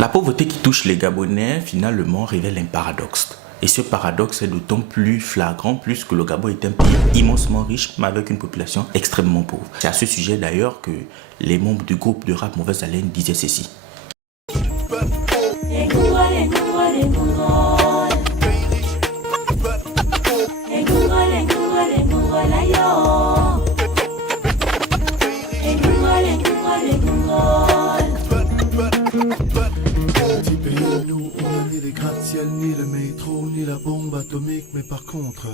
La pauvreté qui touche les Gabonais, finalement, révèle un paradoxe. Et ce paradoxe est d'autant plus flagrant plus que le Gabon est un pays immensement riche, mais avec une population extrêmement pauvre. C'est à ce sujet d'ailleurs que les membres du groupe de rap Mauvaise Haleine disaient ceci. Ni le métro, ni la bombe atomique, mais par contre,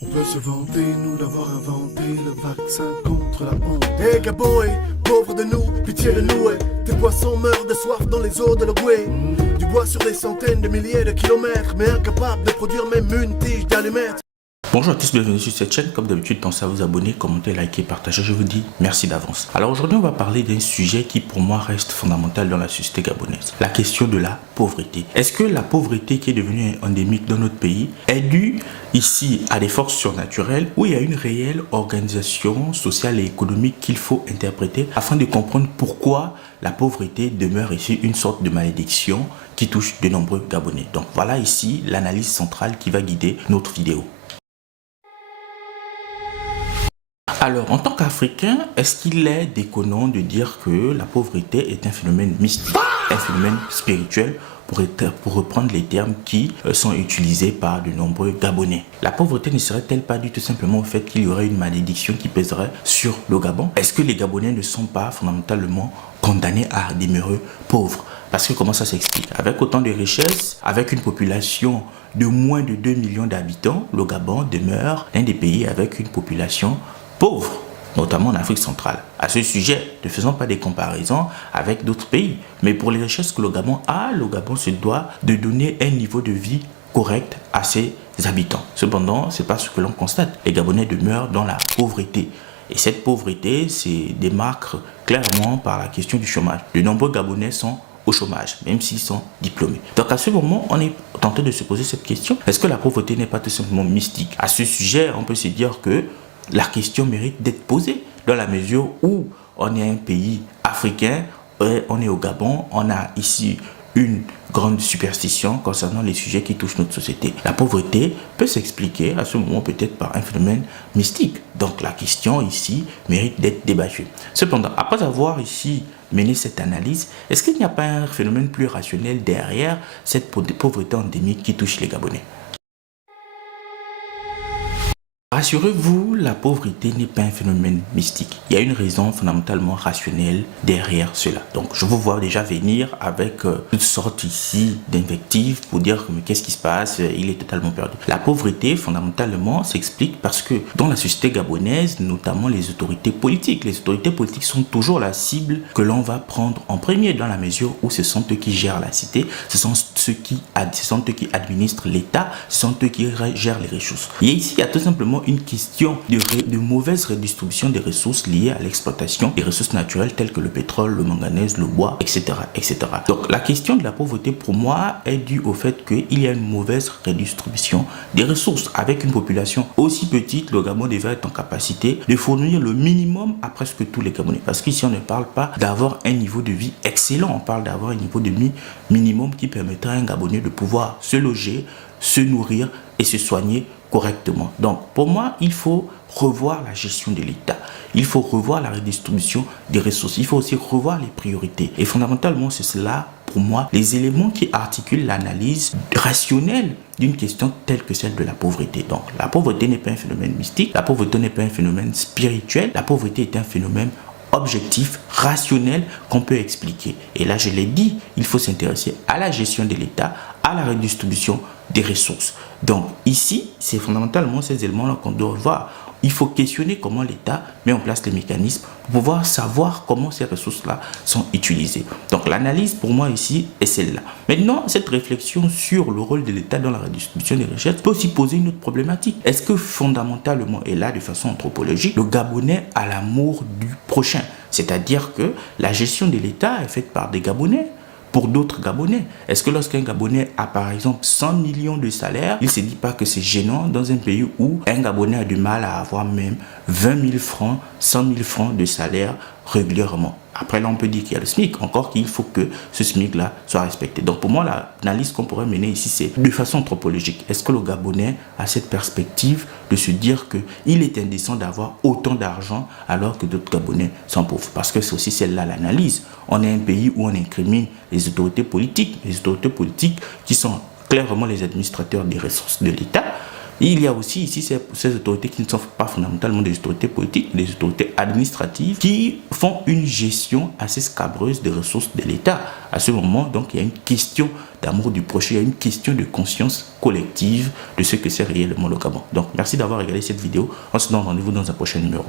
on peut se vanter, nous, d'avoir inventé le vaccin contre la honte. Hey Gabon, hey, pauvre de nous, pitié de nous, hey. Tes poissons meurent de soif dans les eaux de l'Ogooué. Du bois sur des centaines de milliers de kilomètres, mais incapable de produire même une tige d'allumettes. Bonjour à tous, bienvenue sur cette chaîne. Comme d'habitude, pensez à vous abonner, commenter, liker, partager. Je vous dis merci d'avance. Alors aujourd'hui, on va parler d'un sujet qui pour moi reste fondamental dans la société gabonaise. La question de la pauvreté. Est-ce que la pauvreté qui est devenue endémique dans notre pays est due ici à des forces surnaturelles ou il y a une réelle organisation sociale et économique qu'il faut interpréter afin de comprendre pourquoi la pauvreté demeure ici une sorte de malédiction qui touche de nombreux Gabonais. Donc voilà ici l'analyse centrale qui va guider notre vidéo. Alors, en tant qu'Africain, est-ce qu'il est déconnant de dire que la pauvreté est un phénomène mystique, un phénomène spirituel, pour reprendre les termes qui sont utilisés par de nombreux Gabonais? La pauvreté ne serait-elle pas due tout simplement au fait qu'il y aurait une malédiction qui pèserait sur le Gabon? Est-ce que les Gabonais ne sont pas fondamentalement condamnés à demeurer pauvres? Parce que comment ça s'explique? Avec autant de richesses, avec une population de moins de 2 millions d'habitants, le Gabon demeure l'un des pays avec une population pauvres, notamment en Afrique centrale. À ce sujet, ne faisons pas des comparaisons avec d'autres pays. Mais pour les richesses que le Gabon a, le Gabon se doit de donner un niveau de vie correct à ses habitants. Cependant, ce n'est pas ce que l'on constate. Les Gabonais demeurent dans la pauvreté. Et cette pauvreté se démarque clairement par la question du chômage. De nombreux Gabonais sont au chômage, même s'ils sont diplômés. Donc à ce moment, on est tenté de se poser cette question. Est-ce que la pauvreté n'est pas tout simplement mystique? À ce sujet, on peut se dire que la question mérite d'être posée dans la mesure où on est un pays africain, on est au Gabon, on a ici une grande superstition concernant les sujets qui touchent notre société. La pauvreté peut s'expliquer à ce moment peut-être par un phénomène mystique. Donc la question ici mérite d'être débattue. Cependant, après avoir ici mené cette analyse, est-ce qu'il n'y a pas un phénomène plus rationnel derrière cette pauvreté endémique qui touche les Gabonais? Rassurez-vous, la pauvreté n'est pas un phénomène mystique. Il y a une raison fondamentalement rationnelle derrière cela. Donc, je vous vois déjà venir avec toutes sortes ici d'invectives pour dire mais qu'est-ce qui se passe, il est totalement perdu. La pauvreté, fondamentalement, s'explique parce que dans la société gabonaise, notamment les autorités politiques sont toujours la cible que l'on va prendre en premier dans la mesure où ce sont eux qui gèrent la cité, ce sont eux qui administrent l'État, ce sont eux qui gèrent les ressources. Et ici, il y a tout simplement une question de mauvaise redistribution des ressources liées à l'exploitation des ressources naturelles telles que le pétrole, le manganèse, le bois, etc., etc. Donc la question de la pauvreté pour moi est due au fait qu'il y a une mauvaise redistribution des ressources. Avec une population aussi petite, le Gabon devrait être en capacité de fournir le minimum à presque tous les Gabonais. Parce qu'ici on ne parle pas d'avoir un niveau de vie excellent, on parle d'avoir un niveau de vie minimum qui permettra à un Gabonais de pouvoir se loger, se nourrir et se soigner correctement. Donc pour moi, il faut revoir la gestion de l'État, il faut revoir la redistribution des ressources, il faut aussi revoir les priorités. Et fondamentalement, c'est cela pour moi les éléments qui articulent l'analyse rationnelle d'une question telle que celle de la pauvreté. Donc la pauvreté n'est pas un phénomène mystique, la pauvreté n'est pas un phénomène spirituel, la pauvreté est un phénomène objectif, rationnel qu'on peut expliquer. Et là, je l'ai dit, il faut s'intéresser à la gestion de l'État, à la redistribution des ressources. Donc ici, c'est fondamentalement ces éléments-là qu'on doit voir. Il faut questionner comment l'État met en place les mécanismes pour pouvoir savoir comment ces ressources-là sont utilisées. Donc l'analyse pour moi ici est celle-là. Maintenant, cette réflexion sur le rôle de l'État dans la redistribution des richesses peut aussi poser une autre problématique. Est-ce que fondamentalement, et là de façon anthropologique, le Gabonais a l'amour du prochain? C'est-à-dire que la gestion de l'État est faite par des Gabonais pour d'autres Gabonais. Est-ce que lorsqu'un Gabonais a par exemple 100 millions de salaire, il ne se dit pas que c'est gênant dans un pays où un Gabonais a du mal à avoir même 20 000 francs, 100 000 francs de salaire régulièrement. Après là, on peut dire qu'il y a le SMIC, encore qu'il faut que ce SMIC-là soit respecté. Donc pour moi, l'analyse qu'on pourrait mener ici, c'est de façon anthropologique. Est-ce que le Gabonais a cette perspective de se dire qu'il est indécent d'avoir autant d'argent alors que d'autres Gabonais sont pauvres? Parce que c'est aussi celle-là l'analyse. On est un pays où on incrimine les autorités politiques qui sont clairement les administrateurs des ressources de l'État. Il y a aussi ici ces autorités qui ne sont pas fondamentalement des autorités politiques, des autorités administratives qui font une gestion assez scabreuse des ressources de l'État. À ce moment, donc, il y a une question d'amour du prochain, il y a une question de conscience collective de ce que c'est réellement le Gabon. Donc, merci d'avoir regardé cette vidéo. On se donne rendez-vous dans un prochain numéro.